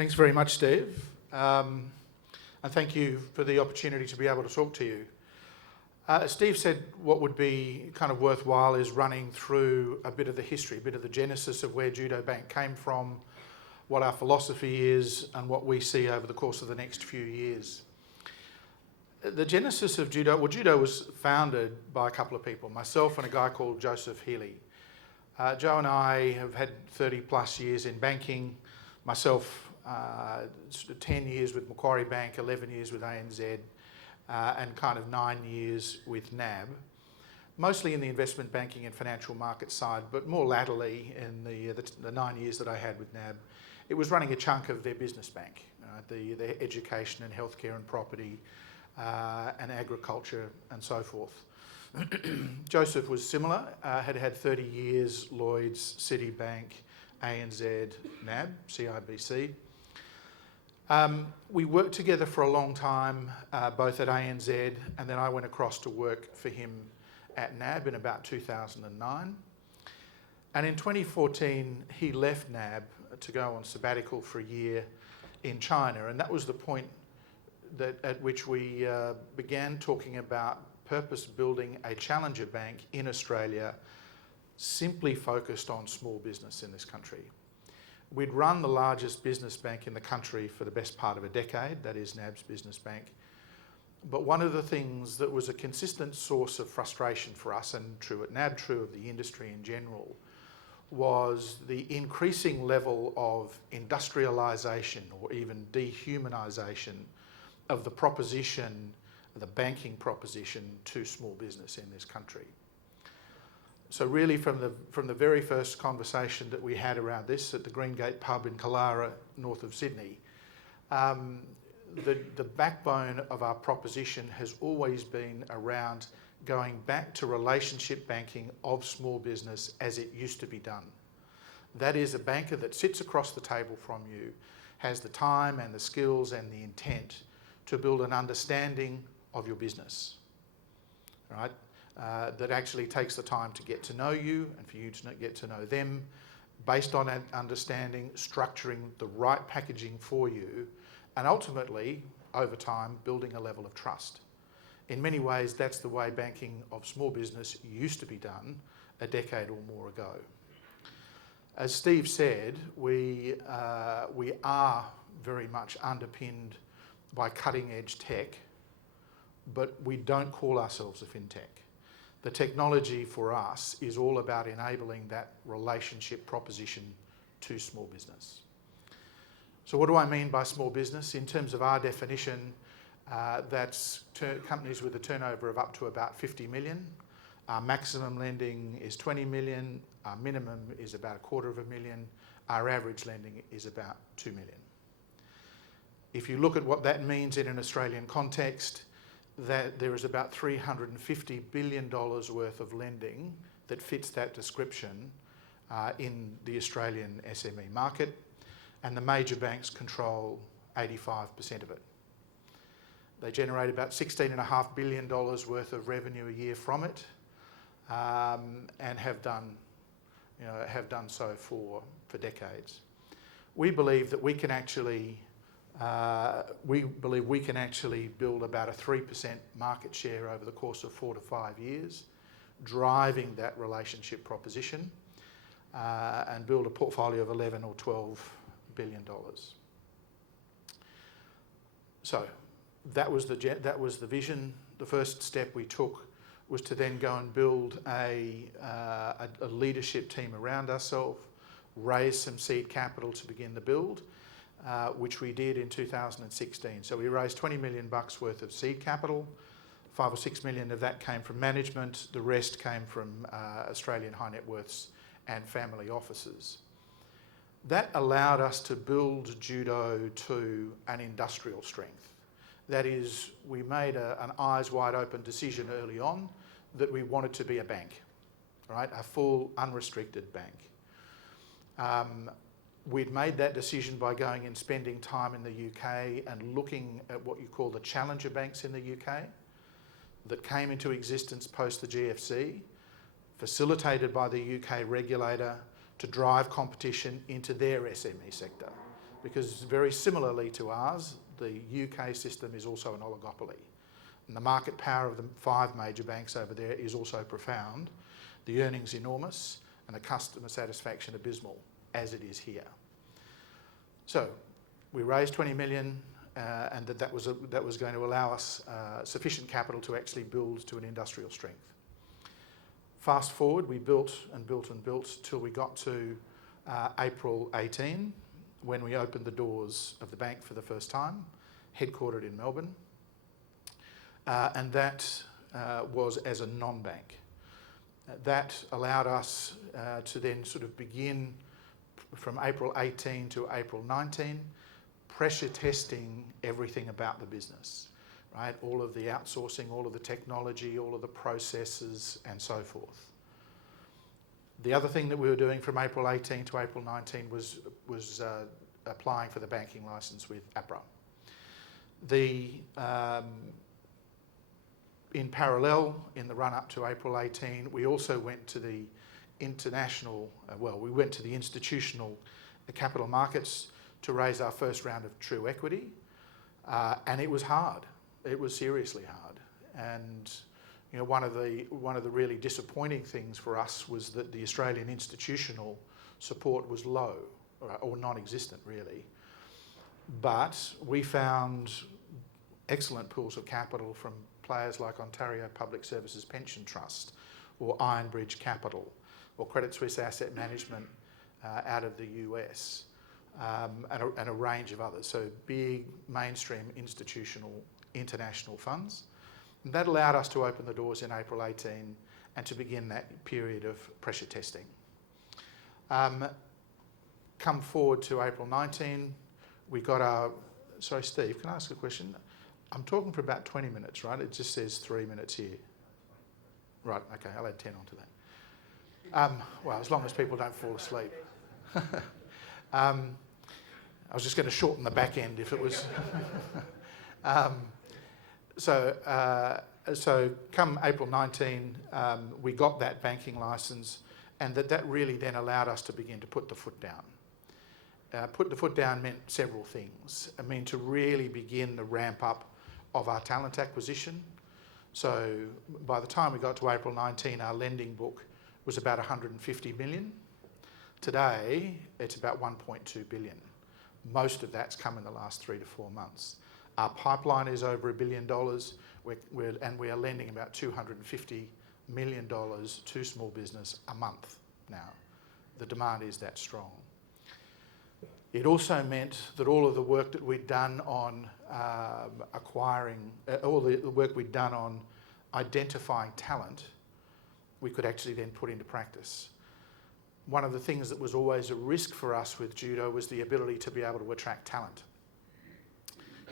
Thanks very much, Steve. And thank you for the opportunity to be able to talk to you. As Steve said, what would be kind of worthwhile is running through a bit of the history, a bit of the genesis of where Judo Bank came from, what our philosophy is, and what we see over the course of the next few years. The genesis of Judo, well, Judo was founded by a couple of people, myself and a guy called Joseph Healy. Joe and I have had 30 plus years in banking, myself 10 years with Macquarie Bank, 11 years with ANZ, and kind of 9 years with NAB, mostly in the investment banking and financial market side, but more latterly in the 9 years that I had with NAB, it was running a chunk of their business bank, their education and healthcare and property and agriculture and so forth. Joseph was similar, had had 30 years, Lloyds, Citibank, ANZ, NAB, CIBC. We worked together for a long time, both at ANZ, and then I went across to work for him at NAB in about 2009. And in 2014, he left NAB to go on sabbatical for a year in China, and that was the point at which we began talking about purpose building a challenger bank in Australia, simply focused on small business in this country. We'd run the largest business bank in the country for the best part of a decade, that is NAB's business bank. But one of the things that was a consistent source of frustration for us, and true at NAB, true of the industry in general, was the increasing level of industrialisation or even dehumanisation of the proposition, the banking proposition to small business in this country. So really from the very first conversation that we had around this at the Greengate pub in Killara, north of Sydney, the backbone of our proposition has always been around going back to relationship banking of small business as it used to be done. That is, a banker that sits across the table from you, has the time and the skills and the intent to build an understanding of your business, right? That actually takes the time to get to know you and for you to get to know them, based on an understanding, structuring the right packaging for you, and ultimately, over time, building a level of trust. In many ways, that's the way banking of small business used to be done a decade or more ago. As Steve said, we are very much underpinned by cutting-edge tech, but we don't call ourselves a fintech. The technology for us is all about enabling that relationship proposition to small business. So what do I mean by small business? In terms of our definition, that's companies with a turnover of up to about 50 million. Our maximum lending is 20 million. Our minimum is about $250,000. Our average lending is about 2 million. If you look at what that means in an Australian context, that there is about $350 billion worth of lending that fits that description in the Australian SME market, and the major banks control 85% of it. They generate about $16.5 billion worth of revenue a year from it, and have done so for decades. We believe that we can actually build about a 3% market share over the course of 4 to 5 years, driving that relationship proposition, and build a portfolio of 11 or 12 billion dollars. So that was the vision. The first step we took was to then go and build a leadership team around ourselves, raise some seed capital to begin the build, which we did in 2016. So we raised $20 million worth of seed capital. 5 or 6 million of that came from management. The rest came from Australian high net worths and family offices. That allowed us to build Judo to an industrial strength. That is, we made an eyes wide open decision early on that we wanted to be a bank, right? A full unrestricted bank. We'd made that decision by going and spending time in the UK and looking at what you call the challenger banks in the UK that came into existence post the GFC, facilitated by the UK regulator to drive competition into their SME sector. because very similarly to ours, the UK system is also an oligopoly. And the market power of the 5 major banks over there is also profound. The earnings enormous and the customer satisfaction abysmal, as it is here. So we raised 20 million and that was going to allow us sufficient capital to actually build to an industrial strength. Fast forward, we built and built and built till we got to April 18, when we opened the doors of the bank for the first time, headquartered in Melbourne. And that was as a non-bank. That allowed us to then sort of begin from April 18 to April 19, pressure testing everything about the business, right? All of the outsourcing, all of the technology, all of the processes and so forth. The other thing that we were doing from April 18 to April 19 was applying for the banking licence with APRA. In parallel, in the run-up to April 18, we also went to the institutional capital markets to raise our first round of true equity. And it was hard. It was seriously hard. And you know, one of the really disappointing things for us was that the Australian institutional support was low, or non-existent really. But we found excellent pools of capital from players like Ontario Public Services Pension Trust, or Ironbridge Capital, or Credit Suisse Asset Management out of the US, and a range of others. So big mainstream institutional international funds. And that allowed us to open the doors in April 18 and to begin that period of pressure testing. Come forward to April 19, we got our... Sorry, Steve, can I ask a question? I'm talking for about 20 minutes, right? It just says 3 minutes here. Right, okay, I'll add 10 onto that. Well, as long as people don't fall asleep. I was just going to shorten the back end if it was... So come April 19, we got that banking licence, and that really then allowed us to begin to put the foot down. Put the foot down meant several things. I mean, to really begin the ramp up of our talent acquisition. So by the time we got to April 19, our lending book was about 150 million. Today, it's about 1.2 billion. Most of that's come in the last 3 to 4 months. Our pipeline is over $1 billion, and we are lending about $250 million to small business a month now. The demand is that strong. It also meant that all of the work that we'd done on all the work we'd done on identifying talent, we could actually then put into practice. One of the things that was always a risk for us with Judo was the ability to be able to attract talent.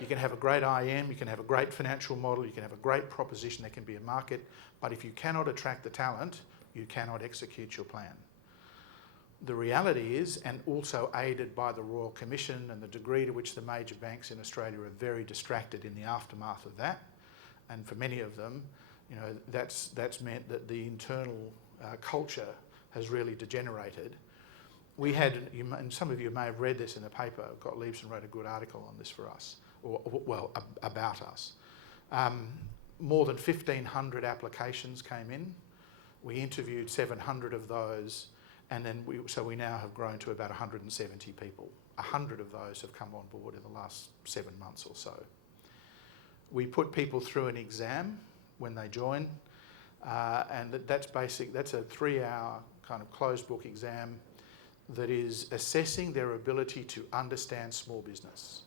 You can have a great IM, you can have a great financial model, you can have a great proposition, there can be a market, but if you cannot attract the talent, you cannot execute your plan. The reality is, and also aided by the Royal Commission and the degree to which the major banks in Australia are very distracted in the aftermath of that, and for many of them, you know, that's meant that the internal culture has really degenerated. We had, and some of you may have read this in the paper, Scott Leibson wrote a good article on this for us, about us. More than 1,500 applications came in. We interviewed 700 of those, and then we now have grown to about 170 people. 100 of those have come on board in the last 7 months or so. We put people through an exam when they join, and that's a 3-hour kind of closed book exam that is assessing their ability to understand small business,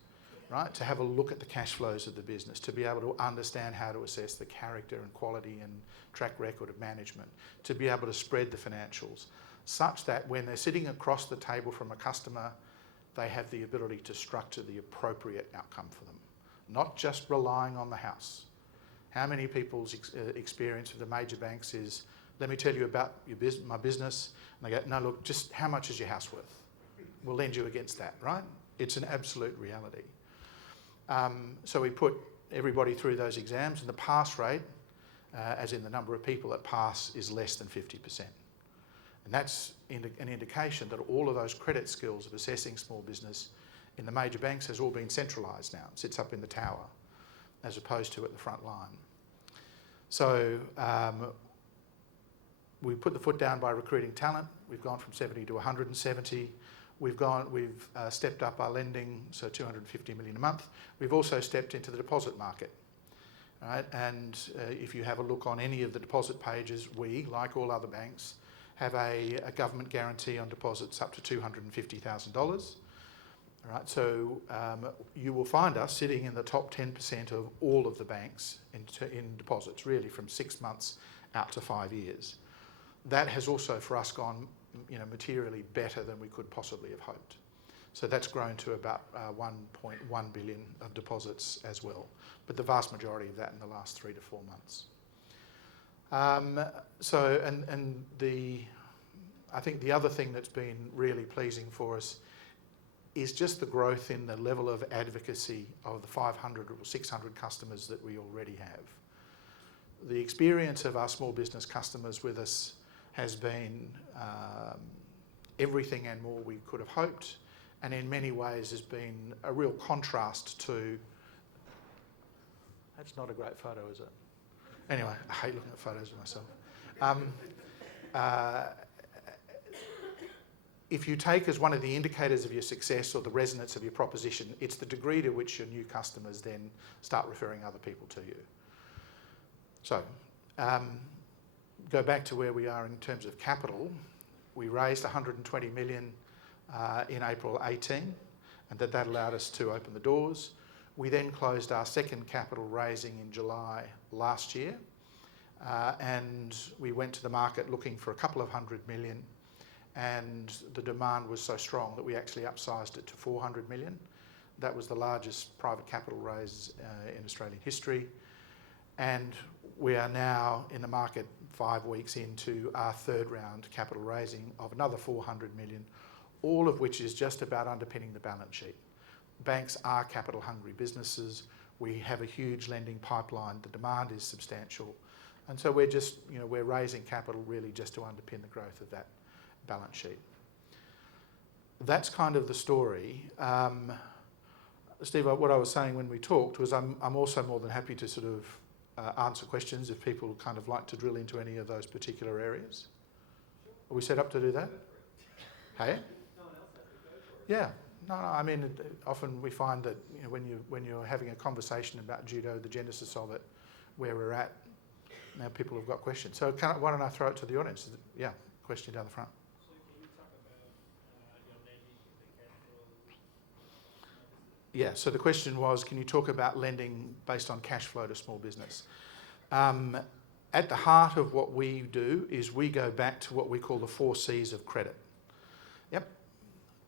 right? To have a look at the cash flows of the business, to be able to understand how to assess the character and quality and track record of management, to be able to spread the financials, such that when they're sitting across the table from a customer, they have the ability to structure the appropriate outcome for them, not just relying on the house. How many people's experience with the major banks is, let me tell you about my business, and they go, no, look, just how much is your house worth? We'll lend you against that, right? It's an absolute reality. So we put everybody through those exams, and the pass rate, as in the number of people that pass, is less than 50%. And that's an indication that all of those credit skills of assessing small business in the major banks has all been centralised now. It sits up in the tower as opposed to at the front line. So we put the foot down by recruiting talent. We've gone from 70 to 170. We've stepped up our lending, so 250 million a month. We've also stepped into the deposit market. Right? And if you have a look on any of the deposit pages, we, like all other banks, have a government guarantee on deposits up to $250,000. Right? So you will find us sitting in the top 10% of all of the banks in deposits, really from 6 months out to 5 years. That has also for us gone materially better than we could possibly have hoped. So that's grown to about 1.1 billion of deposits as well, but the vast majority of that in the last 3 to 4 months. I think the other thing that's been really pleasing for us is just the growth in the level of advocacy of the 500 or 600 customers that we already have. The experience of our small business customers with us has been everything and more we could have hoped, and in many ways has been a real contrast to... That's not a great photo, is it? Anyway, I hate looking at photos of myself. If you take as one of the indicators of your success or the resonance of your proposition, it's the degree to which your new customers then start referring other people to you. So, go back to where we are in terms of capital. We raised 120 million in April 18, and that allowed us to open the doors. We then closed our second capital raising in July last year, and we went to the market looking for a couple of 100 million, and the demand was so strong that we actually upsized it to 400 million. That was the largest private capital raise in Australian history, and we are now in the market 5 weeks into our third round capital raising of another 400 million, all of which is just about underpinning the balance sheet. Banks are capital hungry businesses. We have a huge lending pipeline. The demand is substantial. And so we're just, we're raising capital really just to underpin the growth of that balance sheet. That's kind of the story. Steve, what I was saying when we talked was I'm also more than happy to sort of answer questions if people kind of like to drill into any of those particular areas. Are we set up to do that? Hey? Yeah. No, I mean, often we find that when you're having a conversation about judo, the genesis of it, where we're at, now people have got questions. So why don't I throw it to the audience? Yeah, question down the front. So can you talk about your lending in the cash flow? Yeah, so the question was, can you talk about lending based on cash flow to small business? At the heart of what we do is we go back to what we call the 4 C's of credit. Yep.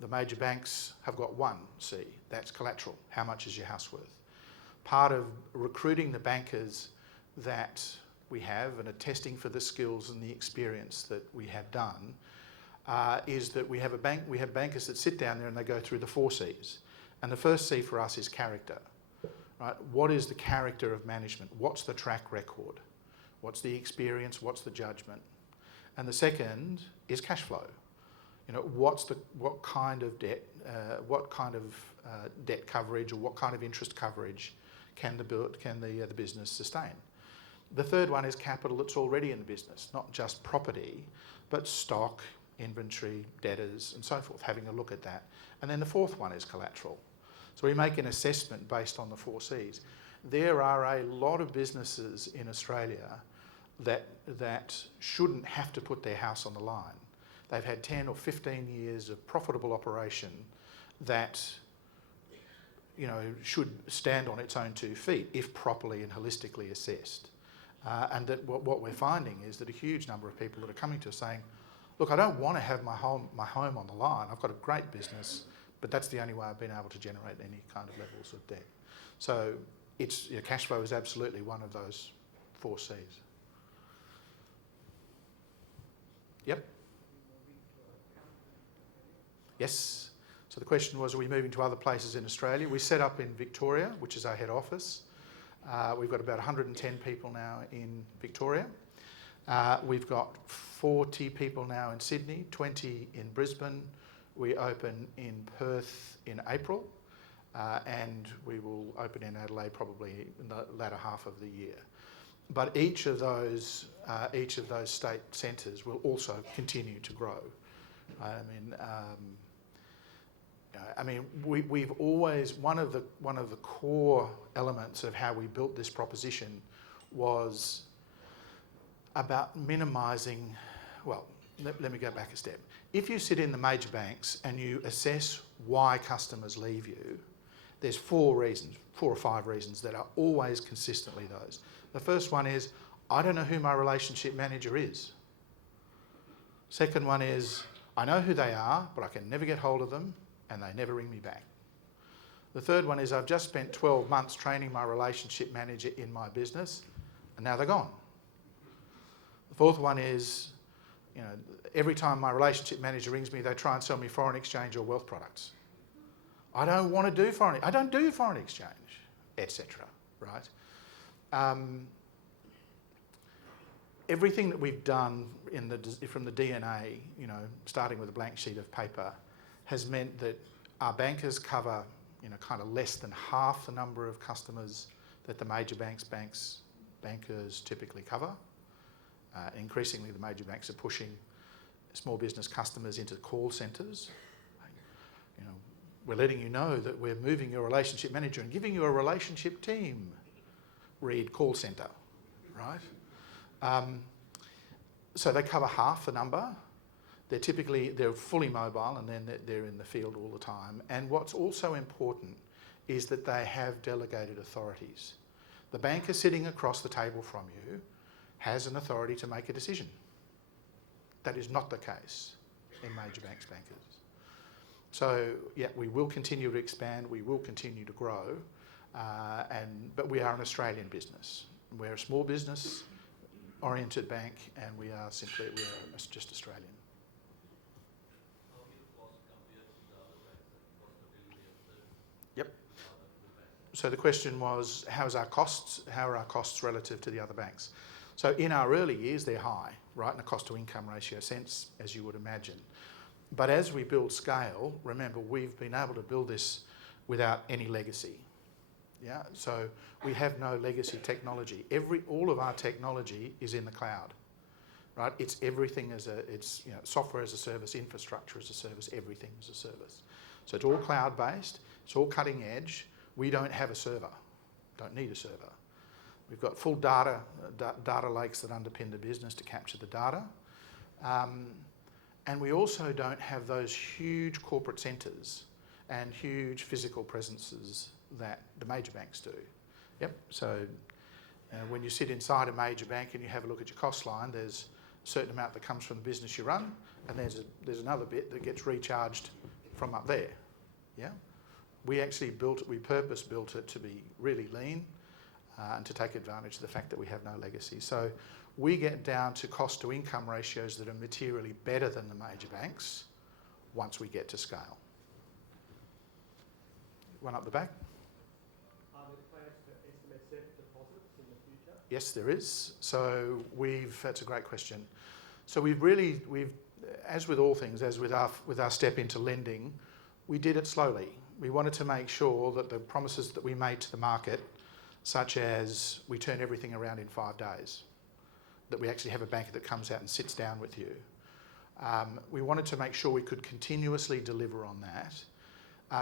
The major banks have got 1 C, that's collateral. How much is your house worth? Part of recruiting the bankers that we have and attesting for the skills and the experience that we have done is that we have bankers that sit down there and they go through the 4 C's. And the first C for us is character. Right? What is the character of management? What's the track record? What's the experience? What's the judgment? And the second is cash flow. What kind of debt coverage or what kind of interest coverage can the business sustain? The third one is capital that's already in the business, not just property, but stock, inventory, debtors, and so forth, having a look at that. And then the fourth one is collateral. So we make an assessment based on the 4 C's. There are a lot of businesses in Australia that shouldn't have to put their house on the line. They've had 10 or 15 years of profitable operation that should stand on its own 2 feet if properly and holistically assessed. And that what we're finding is that a huge number of people that are coming to us saying, look, I don't want to have my home on the line. I've got a great business, but that's the only way I've been able to generate any kind of levels of debt. So cash flow is absolutely one of those 4 C's. Yep. Yes. So the question was, are we moving to other places in Australia? We set up in Victoria, which is our head office. We've got about 110 people now in Victoria. We've got 40 people now in Sydney, 20 in Brisbane, We open in Perth in April, and we will open in Adelaide probably in the latter half of the year. But each of those state centres will also continue to grow. We've always, one of the core elements of how we built this proposition was about minimising. Well, let me go back a step. If you sit in the major banks and you assess why customers leave you, there's 4 or 5 reasons that are always consistently those. The first one is, I don't know who my relationship manager is. Second one is, I know who they are, but I can never get hold of them and they never ring me back. The third one is, I've just spent 12 months training my relationship manager in my business and now they're gone. The fourth one is, every time my relationship manager rings me, they try and sell me foreign exchange or wealth products. I don't want to do I don't do foreign exchange, etc. Right? Everything that we've done from the DNA, starting with a blank sheet of paper, has meant that our bankers cover, kind of less than half the number of customers that the major bankers typically cover. Increasingly, the major banks are pushing small business customers into call centres. We're letting you know that we're moving your relationship manager and giving you a relationship team. Read call centre, right? So they cover half the number. They're fully mobile and then they're in the field all the time. And what's also important is that they have delegated authorities. The banker sitting across the table from you has an authority to make a decision. That is not the case in major bankers. So, yeah, we will continue to expand, we will continue to grow, but we are an Australian business. We're a small business oriented bank and we are just Australian. Yep. So the question was, how are our costs relative to the other banks? So in our early years, they're high, right, in a cost to income ratio sense, as you would imagine. But as we build scale, remember, we've been able to build this without any legacy. Yeah, so we have no legacy technology. All of our technology is in the cloud, right? It's everything software as a service, infrastructure as a service, everything as a service. So it's all cloud-based, it's all cutting edge. We don't have a server, don't need a server. We've got full data lakes that underpin the business to capture the data. And we also don't have those huge corporate centres and huge physical presences that the major banks do. Yep, so when you sit inside a major bank and you have a look at your cost line, there's a certain amount that comes from the business you run, and there's another bit that gets recharged from up there. Yeah, we purpose-built it to be really lean and to take advantage of the fact that we have no legacy. So we get down to cost to income ratios that are materially better than the major banks once we get to scale. One up the back. Are there plans for SMSF deposits in the future? Yes, there is. So that's a great question. So as with all things, as with our step into lending, we did it slowly. We wanted to make sure that the promises that we made to the market, such as we turn everything around in 5 days, that we actually have a banker that comes out and sits down with you. We wanted to make sure we could continuously deliver on that.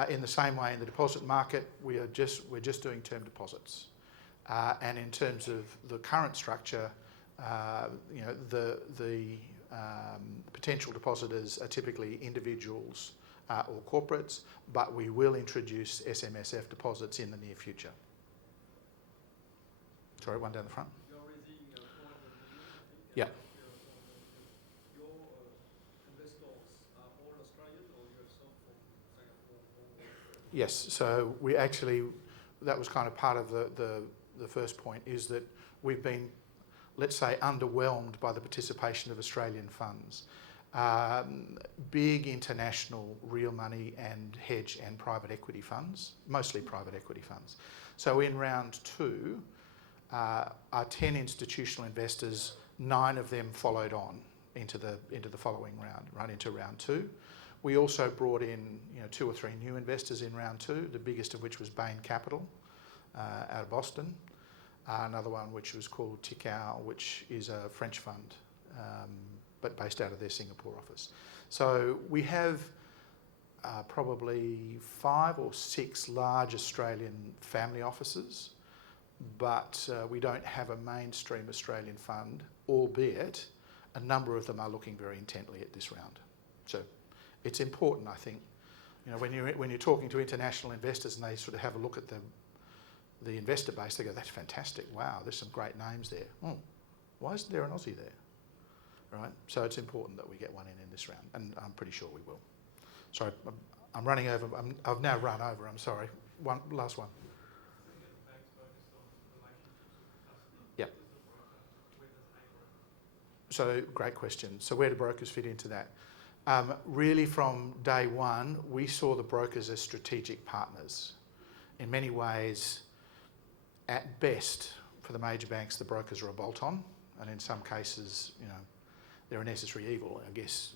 In the same way, in the deposit market, we're just doing term deposits. And in terms of the current structure, the potential depositors are typically individuals or corporates, but we will introduce SMSF deposits in the near future. Sorry, one down the front. You're raising 400 million, Yeah. Your investors are all Australian, or you have some from Singapore? Yes, so that was kind of part of the first point, is that we've been, let's say, underwhelmed by the participation of Australian funds. Big international real money and hedge and private equity funds, mostly private equity funds. So in round 2, our 10 institutional investors, 9 of them followed on into the following round, right into round 2. We also brought in 2 or 3 new investors in round 2, the biggest of which was Bain Capital out of Boston. Another one which was called Tikau, which is a French fund, but based out of their Singapore office. So we have probably 5 or 6 large Australian family offices, but we don't have a mainstream Australian fund, albeit a number of them are looking very intently at this round. So it's important, I think, when you're talking to international investors and they sort of have a look at the investor base, they go, that's fantastic, wow, there's some great names there. Oh, why isn't there an Aussie there? Right? So it's important that we get one in this round, and I'm pretty sure we will. Sorry, I'm running over. I've now run over, I'm sorry. Last one. Yep. So great question. So where do brokers fit into that? Really from day one, we saw the brokers as strategic partners. In many ways, at best, for the major banks, the brokers are a bolt-on, and in some cases, they're a necessary evil. I guess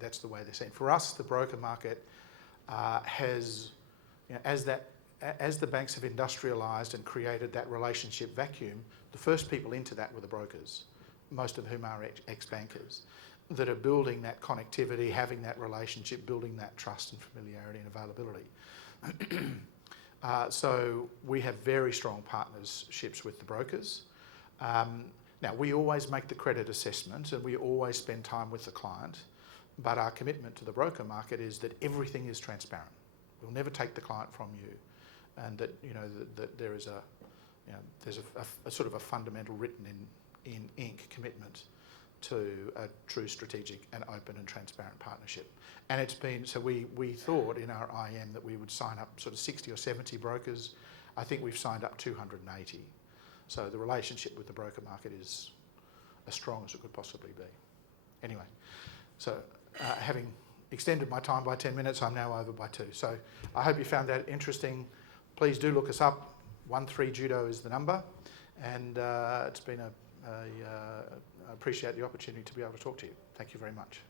that's the way they're seen. For us, the broker market has, as the banks have industrialised and created that relationship vacuum, the first people into that were the brokers, most of whom are ex-bankers, that are building that connectivity, having that relationship, building that trust and familiarity and availability. So we have very strong partnerships with the brokers. Now, we always make the credit assessment and we always spend time with the client, but our commitment to the broker market is that everything is transparent. We'll never take the client from you, and that that there is there's a sort of a fundamental written in ink commitment to a true strategic and open and transparent partnership. And it's been, so we thought in our IM that we would sign up sort of 60 or 70 brokers. I think we've signed up 280. So the relationship with the broker market is as strong as it could possibly be. Anyway, so having extended my time by 10 minutes, I'm now over by 2. So I hope you found that interesting. Please do look us up. 13 Judo is the number. And it's been I appreciate the opportunity to be able to talk to you. Thank you very much.